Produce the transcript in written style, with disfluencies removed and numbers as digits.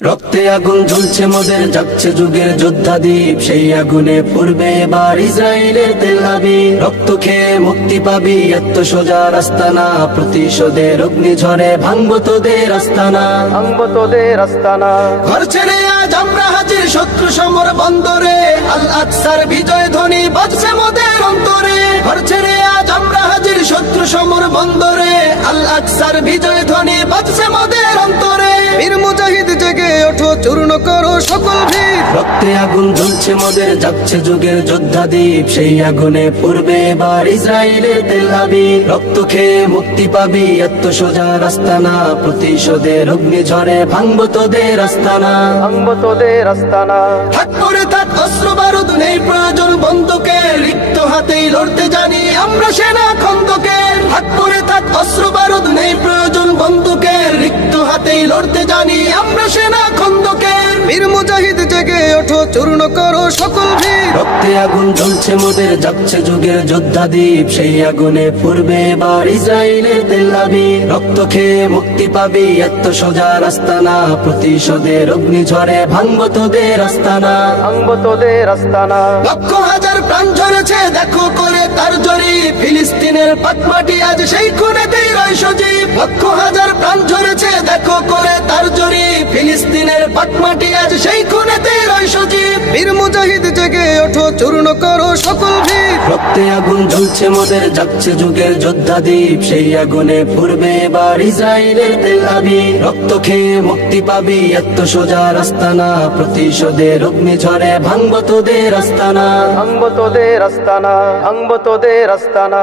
রক্তে আগুন জ্বলছে মোদের, জাগছে যুগের যোদ্ধা দ্বীপ, সেই আগুনে পড়বে এবার ইসরায়েলের তেল আবিব। রক্ত খেয়ে মুক্তি পাবি, এত সোজা রাস্তা না, প্রতিশোধের অগ্নিঝড়ে ভাঙবো তোদের আস্তানা, ভাঙবো তোদের আস্তানা। ঘর ছেড়ে আজ আমরা হাজির শত্রু সমর বন্দরে, আল আকসার বিজয় ধ্বনি বাজছে মোদের অন্তরে। ঘর ছেড়ে আজ আমরা হাজির শত্রু সমর বন্দরে, আল আকসার বিজয় ধ্বনি বাজছে মোদের অন্তরে। বীর মুজাহিদ জেগে ওঠো, চূর্ণ করো সকল ভিড়। রক্তে আগুন জ্বলছে মোদের, জাগছে যুগের যোদ্ধা দ্বীপ, সেই আগুনে পড়বে এবার ইসরায়েলের তেল আবিব। রক্ত খেয়ে মুক্তি পাবি, এত সোজা রাস্তা না, প্রতিশোধের অগ্নিঝড়ে ভাঙবো তোদের আস্তানা, ভাঙবো তোদের আস্তানা। থাক করে থাক অস্ত্র বারুদ, নেই প্রয়োজন বন্দুকের, রিক্ত হাতেই লড়তে জানি আমরা সেনা খন্দকের। থাক করে থাক অস্ত্র বারুদ, নেই প্রয়োজন বন্দুকের, রিক্ত হাতেই লড়তে জানি আমরা সেনা খন্দকের। বীর মুজাহিদ জেগে ওঠো, চূর্ণ করো সকল ভিড়। রক্তে আগুন জ্বলছে মোদের, জাগছে যুগের যোদ্ধা দ্বীপ, সেই আগুনে পড়বে এবার ইসরায়েলের তেল আবিব। রক্ত খেয়ে মুক্তি পাবি, এত সোজা রাস্তা না, প্রতিশোধের অগ্নিঝড়ে ভাঙবো তোদের আস্তানা, ভাঙবো তোদের আস্তানা। লক্ষ হাজার প্রাণ ঝরেছে দেখো করে তার জরি, ফিলিস্তিনের পাটমাটি আজ সেই খুনেতেই রয় সজীব। লক্ষ হাজার প্রাণ ঝরেছে দেখো করে তার জরি, ফিলিস্তিনের পাটমাটি আজ সেই খুনেতেই রয় সজীব। বীর মুজাহিদ জেগে ওঠো, চূর্ণ করো সকল ভিড়। রক্তে আগুন জ্বলছে মোদের, জাগছে যুগের যোদ্ধা দ্বীপ, সেই আগুনে পড়বে এবার ইসরায়েলের তেল আবিব। রক্ত খেয়ে মুক্তি পাবি, এত সোজা রাস্তা না, প্রতিশোধের অগ্নিঝড়ে ভাঙবো তোদের আস্তানা, ভাঙবো তোদের আস্তানা, ভাঙবো তোদের আস্তানা।